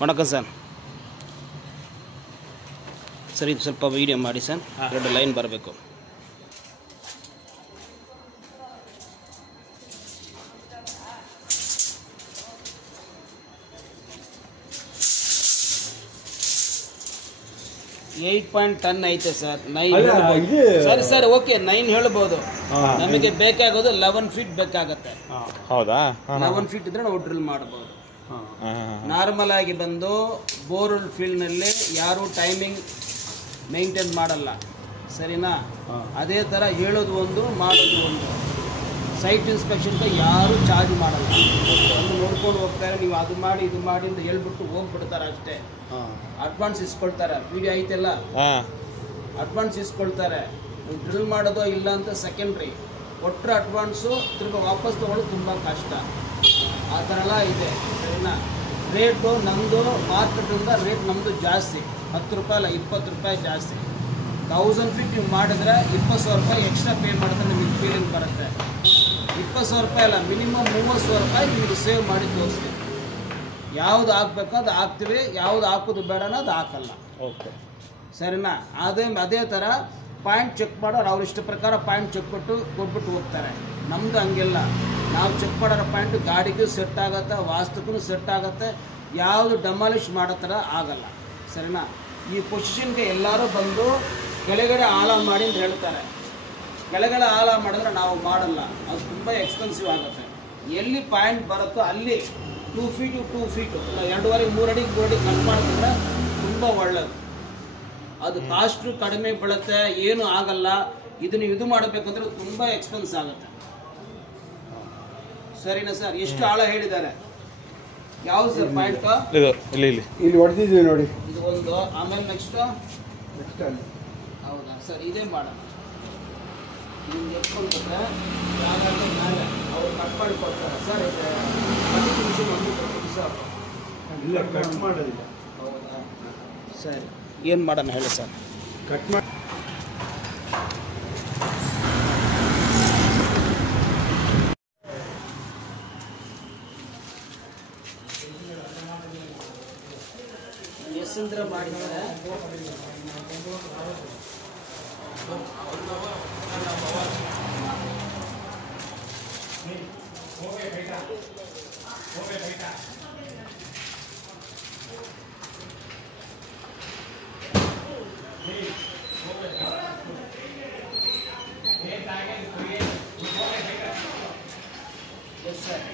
ವಣಕಂ sir. Sir ಇದು ಸ್ವಲ್ಪ video ಮಾಡಿ ಸರ್, 2 ಲೈನ್ ಬರಬೇಕು. $8.10 ಐತೆ ಸರ್. 9 ಸರ್ ಓಕೆ 9 ಹೇಳ್ಬೋದು. ನಮಗೆ ಬೇಕಾಗೋದು 11 ಫೀಟ್ ಬೇಕಾಗತ್ತೆ. ಹೌದಾ? 11 ಫೀಟ್ ಇದ್ರೆ ನಾವು ಡ್ರಿಲ್ ಮಾಡ್ಬೋದು. ನಾರ್ಮಲ್ ಆಗಿ ಬಂದು ಬೋರ್ವೆಲ್ ಫೀಲ್ಡ್ನಲ್ಲಿ ಯಾರು ಟೈಮಿಂಗ್ ಮೇಂಟೈನ್ ಮಾಡಲ್ಲ, ಸರಿನಾ? ಅದೇ ಥರ ಹೇಳೋದು ಒಂದು ಮಾಡೋದು ಒಂದು. ಸೈಟ್ ಇನ್ಸ್ಪೆಕ್ಷನ್ಗೆ ಯಾರು ಚಾರ್ಜ್ ಮಾಡಲ್ಲ, ಒಂದು ನೋಡ್ಕೊಂಡು ಹೋಗ್ತಾರೆ. ನೀವು ಅದು ಮಾಡಿ ಇದು ಮಾಡಿ ಅಂತ ಹೇಳ್ಬಿಟ್ಟು ಹೋಗ್ಬಿಡ್ತಾರೆ ಅಷ್ಟೇ. ಅಡ್ವಾನ್ಸ್ ಇಸ್ಕೊಳ್ತಾರೆ. ವಿಡಿಯೋ ಐತೆಲ್ಲ, ಅಡ್ವಾನ್ಸ್ ಇಸ್ಕೊಳ್ತಾರೆ. ಡ್ರಿಲ್ ಮಾಡೋದು ಇಲ್ಲ ಅಂತ ಸೆಕೆಂಡ್ರಿ. ಕೊಟ್ಟರೆ ಅಡ್ವಾನ್ಸು ತಿರ್ಗಿ ವಾಪಸ್ ತೊಗೊಳ್ಳೋದು ತುಂಬ ಕಷ್ಟ. ಆ ಥರ ಎಲ್ಲ ಇದೆ, ಸರಿನಾ? ರೇಟು ನಮ್ಮದು ಮಾರ್ಕೆಟಿಂದ ರೇಟ್ ನಮ್ಮದು ಜಾಸ್ತಿ, 10 ರೂಪಾಯಿ ಅಲ್ಲ 20 ರೂಪಾಯಿ ಜಾಸ್ತಿ. 1000 ಫೀಟ್ ನೀವು ಮಾಡಿದ್ರೆ 20,000 ರೂಪಾಯಿ ಎಕ್ಸ್ಟ್ರಾ ಪೇ ಮಾಡಿದ್ರೆ ನಿಮಗೆ ಫೀಲಿಂಗ್ ಬರುತ್ತೆ. 20,000 ರೂಪಾಯಿ ಅಲ್ಲ, ಮಿನಿಮಮ್ 30,000 ರೂಪಾಯಿ ನಿಮಗೆ ಸೇವ್ ಮಾಡಿ ತೋರಿಸ್ತೀವಿ. ಯಾವುದು ಹಾಕ್ಬೇಕೋ ಅದು ಹಾಕ್ತೀವಿ, ಯಾವುದು ಹಾಕೋದು ಬೇಡ ಅನ್ನೋದು ಹಾಕಲ್ಲ. ಓಕೆ, ಸರಿನಾ? ಅದೇ ಥರ ಪಾಯಿಂಟ್ ಚೆಕ್ ಮಾಡೋರು ಅವ್ರ ಇಷ್ಟ ಪ್ರಕಾರ ಪಾಯಿಂಟ್ ಚೆಕ್ ಕೊಟ್ಬಿಟ್ಟು ಹೋಗ್ತಾರೆ. ನಮ್ಮದು ಹಂಗೆಲ್ಲ. ನಾವು ಚೆಕ್ ಮಾಡೋರ ಪಾಯಿಂಟು ಗಾಡಿಗೂ ಸೆಟ್ ಆಗುತ್ತೆ, ವಾಸ್ತುಕ್ಕೂ ಸೆಟ್ ಆಗುತ್ತೆ. ಯಾವುದು ಡೆಮಾಲಿಷ್ ಮಾಡೋ ಥರ ಆಗಲ್ಲ, ಸರಿನಾ? ಈ ಪೊಸಿಷನ್ಗೆ ಎಲ್ಲರೂ ಬಂದು ಕೆಳಗಡೆ ಆಳ ಮಾಡಿ ಅಂತ ಹೇಳ್ತಾರೆ. ಕೆಳಗಡೆ ಆಳ ಮಾಡಿದ್ರೆ ನಾವು ಮಾಡಲ್ಲ, ಅದು ತುಂಬ ಎಕ್ಸ್ಪೆನ್ಸಿವ್ ಆಗುತ್ತೆ. ಎಲ್ಲಿ ಪಾಯಿಂಟ್ ಬರುತ್ತೋ ಅಲ್ಲಿ 2 ಫೀಟು 2 ಫೀಟು 2.5-3 ಅಡಿ 3 ಅಡಿ ಕಟ್ ಮಾಡಿದ್ರೆ ತುಂಬ ಒಳ್ಳೆಯದು. ಅದು ಕಾಸ್ಟು ಕಡಿಮೆ ಬೀಳುತ್ತೆ, ಏನು ಆಗಲ್ಲ. ಇದನ್ನು ಇದು ಮಾಡಬೇಕಂದ್ರೆ ತುಂಬ ಎಕ್ಸ್ಪೆನ್ಸ್ ಆಗುತ್ತೆ, ಸರಿನಾ ಸರ್? ಎಷ್ಟು ಆಳ ಹೇಳಿದ್ದಾರೆ? ಯಾವುದು ಸರ್ ಪಾಯಿಂಟ್? ಇಲ್ಲಿ ಹೊಡೆದಿದ್ದೀವಿ ನೋಡಿ, ಇದು ಒಂದು. ಆಮೇಲೆ ನೆಕ್ಸ್ಟ್ ಹೌದಾ ಸರ್? ಇದೇ ಮಾಡೋಣ. ನಿಮ್ಗೆ ಎತ್ಕೊಂಡ್ರೆ ಯಾವ್ದಾದ್ರು ಮೇಲೆ ಅವ್ರು ಕಟ್ ಮಾಡಿ ಕೊಡ್ತಾರೆ ಸರ್. ಇದು 10 ನಿಮಿಷ ಒಂದು ಕೊಡ್ತೀವಿ ಸರ್. ಇಲ್ಲ, ಕಟ್ ಮಾಡೋದಿಲ್ಲ. ಹೌದಾ ಸರಿ, ಏನು ಮಾಡೋಣ ಹೇಳಿ ಸರ್? ಕಟ್ ಮಾಡಿ ಎಸ್ಸಂದ್ರೆ ಮಾಡಿದರೆ ಎಸ್ ಸರ್.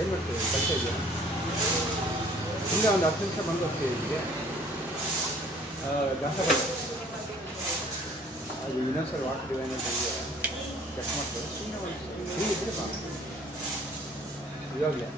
ಏನು ಮಾಡ್ತೀವಿ? ಕಷ್ಟ ಇದೆಯಾ? ಹಿಂದೆ ಒಂದು 10 ನಿಮಿಷ ಬಂದು ಹೋಗ್ತೀವಿ. ಇಲ್ಲಿಗೆ ಗಾಸ ಅದು ಇನ್ನೊಂದ್ಸರಿ ವಾಟರ್ ಡಿವೈನ್ ಅಂತ ಚೆಕ್ ಮಾಡ್ತೀವಿ. ಫ್ರೀ ಇದ್ದರೆ ಬಾ ಇವಾಗಲೇ.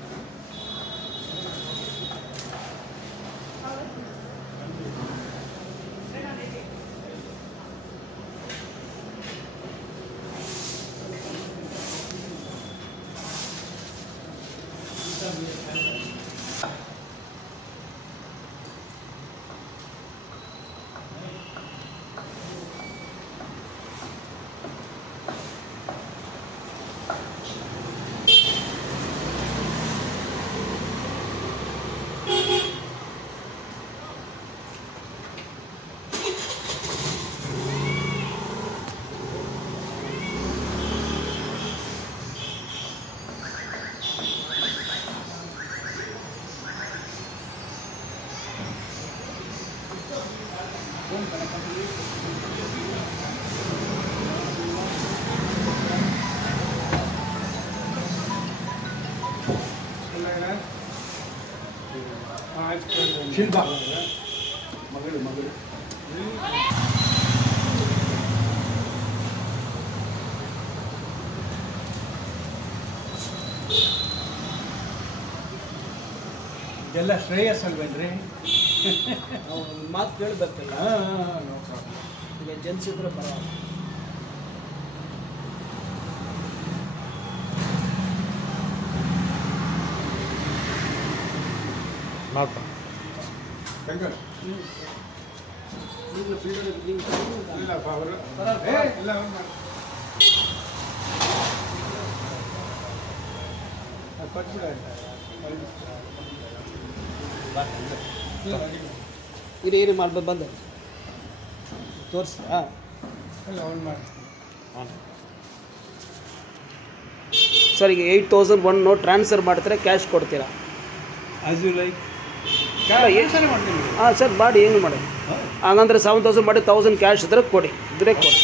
ಶಿಲ್ಪಾ ಮಗಳು ಇದೆಲ್ಲ ಶ್ರೇಯಸ್ ಅಲ್ವೇನ್ರಿ? ಮಾತು ಕೇಳಬೇಕಲ್ಲ. ಈಗ ಜನಿಸಿದ್ರೆ ಪರವಾಗಿಲ್ಲ. ಹಾಕ ಶಂಕರ್ ಈಗಲೂ ಫಿಲ್ಟರ್ ಇಲ್ಲಪ್ಪ ಅವರು ಇಲ್ಲ ಅವ್ರು ಮಾಡಿ ಕೊಟ್ಬಿಡ ಇರಿ ಮಾಡ್ಬೋದು ಬಂದ ತೋರಿಸ್ತಾ ಇಲ್ಲ ಅವ್ನು ಮಾಡಿ ಸರ್ ಈಗ 8,001 ಟ್ರಾನ್ಸ್ಫರ್ ಮಾಡ್ತಾರೆ ಕ್ಯಾಶ್ ಕೊಡ್ತೀರಾ? ಆಸ್ ಯು ಲೈಕ್ ಮಾಡ್ತೀನಿ ಹಾಂ ಸರ್ ಮಾಡಿ ಏನು ಮಾಡಿ ಹಂಗಂದ್ರೆ 7,000 ಮಾಡಿ 1,000 ಕ್ಯಾಶ್ ಇದ್ರೆ ಕೊಡಿ ಇದ್ರೆ ಕೊಡಿ.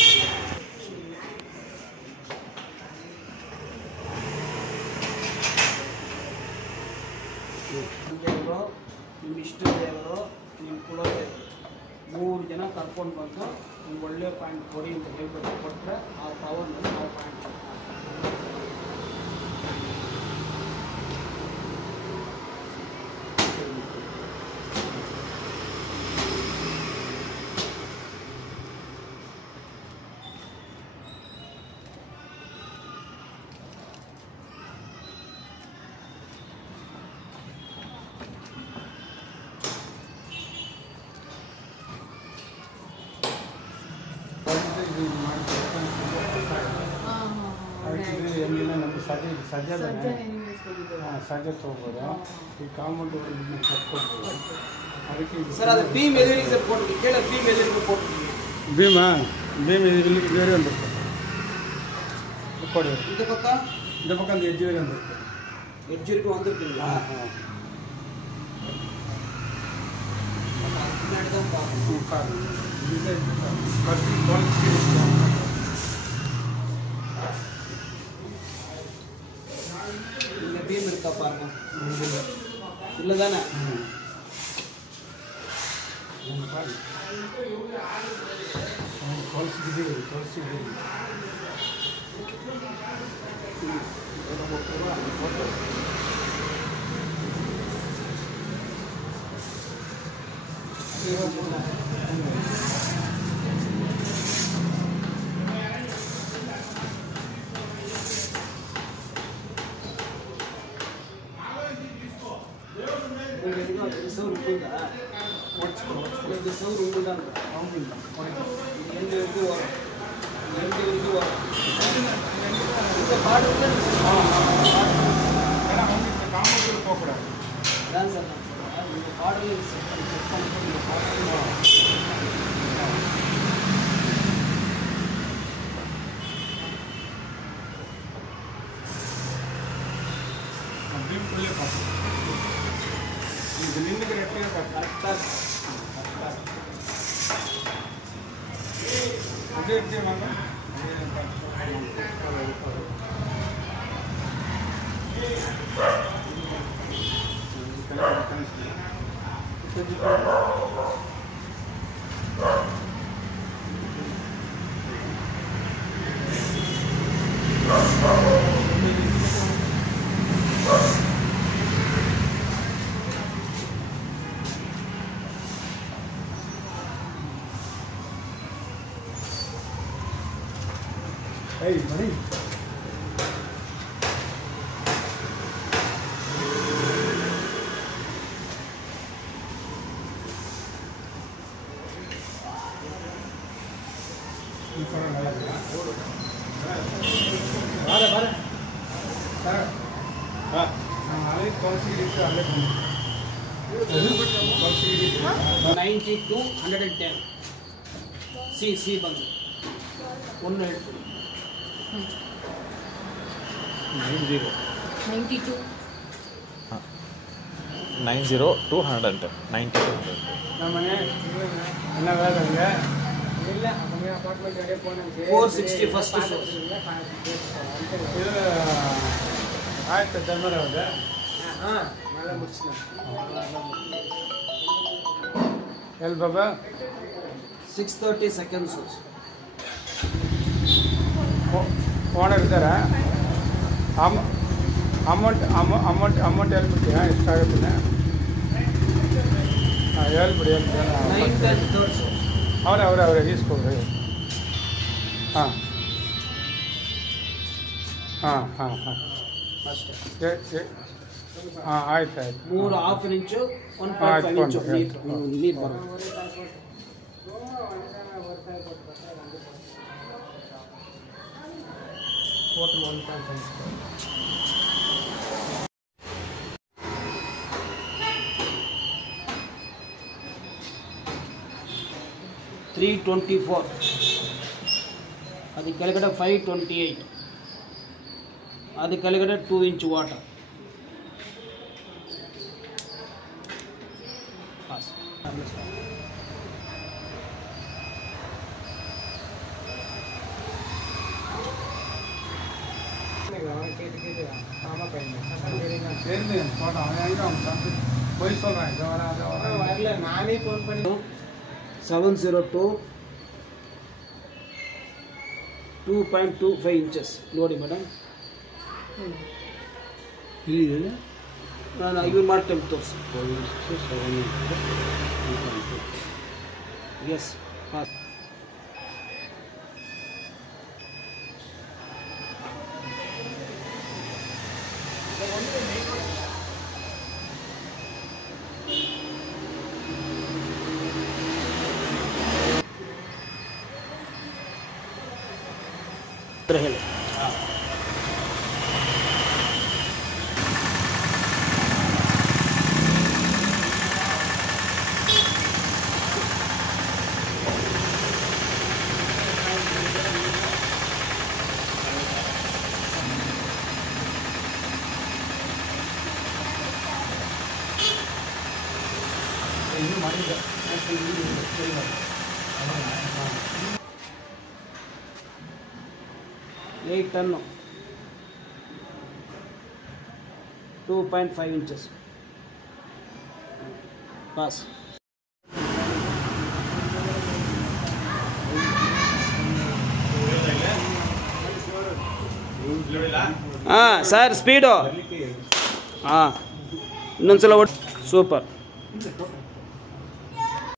ದೇವರು ನಿಮ್ಮ ಇಷ್ಟ ದೇವರು ನಿಮ್ಮ ಕುಲದೇವರು 3 ಜನ ಕರ್ಕೊಂಡು ಬಂದು ನಿಮ್ಗೆ ಒಳ್ಳೆ ಪಾಯಿಂಟ್ ಕೊಡಿ ಅಂತ ಹೇಳ್ಬಿಟ್ಟು ಕೊಟ್ಟರೆ ಆ ಪವರ್ನಲ್ಲಿ ನಾವು ಪಾಯಿಂಟ್ ನಮ್ಮ ಸಜ್ಜೆ ತೊಗೋಬೋದು ಈ ಕಾಂಪೌಂಡ್ ಕಟ್ಕೊಡ್ಬೋದು ಅದಕ್ಕೆ ಸರ್ ಅದು ಬೀಮ್ ಎದುರಿಗೆ ಸರ್ ಕೊಟ್ಟು ಕೇಳ ಬೀಮ್ ಎದುರಿಗೆ ಕೊಟ್ಟು ಭೀಮ್ ಇಲ್ಲಿ ಬೇರೆ ಒಂದು ಕೊಡಿ ಇದು ಪಕ್ಕ இந்த பக்கம் அந்த எட்ஜ் வரையும் வந்துருக்கு எட்ஜ் வரைக்கும் வந்துருக்குங்களா? பின்னாடி தான் பார்க்கணும். இந்த பீம் இருக்கா பாருங்க இல்லை தானே? Hey, buddy. कौन सी 90 to 110 ಸಿ ಬಂದು ಒಂದು ಹೇಳ್ತೀನಿ 92 to 110 90 to 110 ನಮ್ಮನೆ ಎಲ್ಲ ಬೇಕಂಗೆ ಇಲ್ಲ ಮನೆ ಅಪಾರ್ಟ್ಮೆಂಟ್ ಗಾಡಿ ಫೋನ್ 460 ಫಸ್ಟ್ ಫ್ಲೋರ್ ಇದು ಆಯ್ತು ಧರ್ಮರ ಹೌದಾ ಹಾಂ ನಾಳೆ ಮುಗಿಸ್ನ ಎಲ್ಲಿ ಬಾಬಾ 6:30 ಸೆಕೆಂಡ್ಸ್ ಓನರ್ ಇದ್ದಾರಾ ಅಮೌಂಟ್ ಹೇಳ್ಬಿಡ್ತೀಯಾ ಎಷ್ಟಾಗುತ್ತೆ ಹಾಂ ಹೇಳ್ಬಿಡಿ ಅವರೇ ಈಸ್ಕೊಡ್ರಿ ಹಾಂ ಅಷ್ಟೇ ಹಾಂ ಆಯ್ತು ಆಯ್ತು. 3 ಹಾಫ್ ಇಂಚು 1.5 ಇಂಚು ನೀರು ಬರೋದು. ಟೋಟಲ್ 1.5. 324. అది ಕೆಳಗಡೆ 528. అది ಕೆಳಗಡೆ 2 ಇಂಚ್ ವಾಟರ್. ಪಾಸ್. ನಾನೇ ಫೋನ್ ಮಾಡಿ 702 2.25 ಇಂಚಸ್ ನೋಡಿ ಮೇಡಮ್. ಇಲ್ಲಿದೆ ನಾನು ಇವು ಮಾಡ್ತೇನೆ ತೋರಿಸಿ. Yes pass. ಹೇಳಿ. ಇದು ಮಾಡಿದ್ದೆ 8 ಟನ್ನು 2.5 ಇಂಚಸ್ ಪಾಸ್. ಹಾಂ ಸರ್ ಸ್ಪೀಡು. ಹಾಂ ಇನ್ನೊಂದ್ಸಲ ಸೂಪರ್.